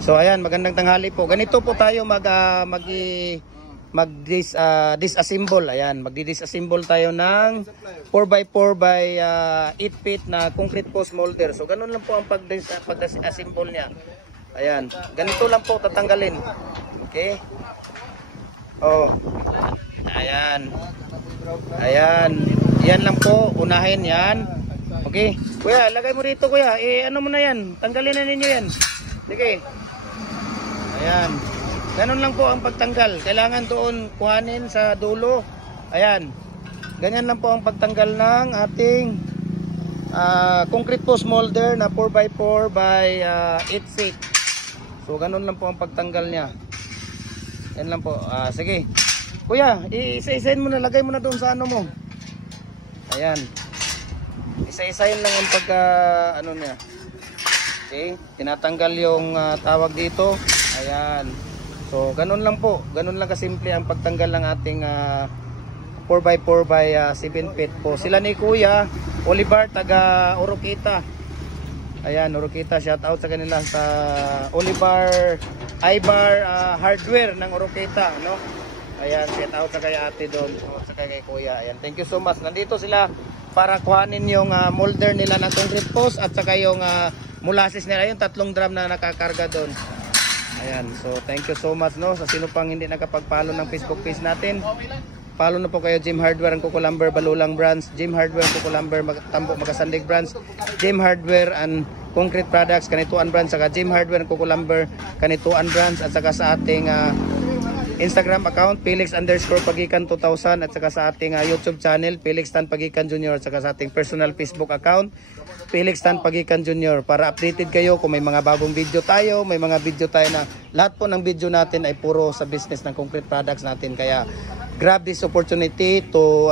So ayan, magandang tanghali po. Ganito po tayo disassemble. Ayan, magdi-disassemble tayo ng 4x4 by 8 feet na concrete post molder. So ganun lang po ang pag-disassemble niya. Ayan, ganito lang po tatanggalin. Okay? Oh. Ayan. Ayan. Yan lang po, unahin yan. Okay? Kuya, lagay mo rito kuya. Ano mo na yan? Tanggalin na ninyo yan. Sige. Ayan. Ganun lang po ang pagtanggal. Kailangan doon kuhanin sa dulo. Ayan. Ganyan lang po ang pagtanggal ng ating concrete post molder na 4x4 by 8 feet. So ganun lang po ang pagtanggal niya. Yan lang po. Sige. Kuya, isa-isahin mo na. Lagay mo na doon sa ano mo. Ayan. Isa-isahin lang ang ano niya. Okay. Tinatanggal yung tawag dito. Ayan. So, ganun lang po. Ganun lang kasimple ang pagtanggal ng ating 4x4 by 7 feet po. Sila ni Kuya Oliver, taga Oroquita. Ayan, Oroquita. Shout out sa kanila sa Oliver Ibar Hardware ng Oroquita, no? Ayan, shout out sa kay ate doon. Sa kay Kuya. Ayan, thank you so much. Nandito sila para kuhanin yung molder nila ng concrete post at saka yung molasses nila. Yung 3 drum na nakakarga doon. Ayan, so thank you so much, no, sa sino pang hindi nakapag-follow ng Facebook page natin. Follow na po kayo, Jim Hardware and Kuko Lumber Balulang Branch, Jim Hardware Kuko Lumber Tambo Magasandig Branch, Jim Hardware and Concrete Products Kanituan Branch, saka Jim Hardware and Kuko Lumber Kanituan Branch, at saka sa ating Instagram account Felix_Pagikan 2000, at saka sa ating YouTube channel Felix Tan Pagikan Jr., at saka sa ating personal Facebook account Felix Tan Pagikan Jr. para updated kayo kung may mga bagong video tayo, may mga video tayo na lahat po ng video natin ay puro sa business ng concrete products natin. Kaya grab this opportunity to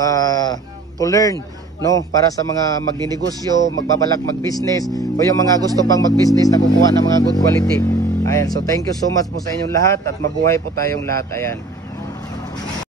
learn, no, para sa mga magninegosyo, magbabalak mag-business, o yung mga gusto pang mag-business na kukuha ng mga good quality. Ayan, so thank you so much po sa inyong lahat at mabuhay po tayong lahat. Ayan.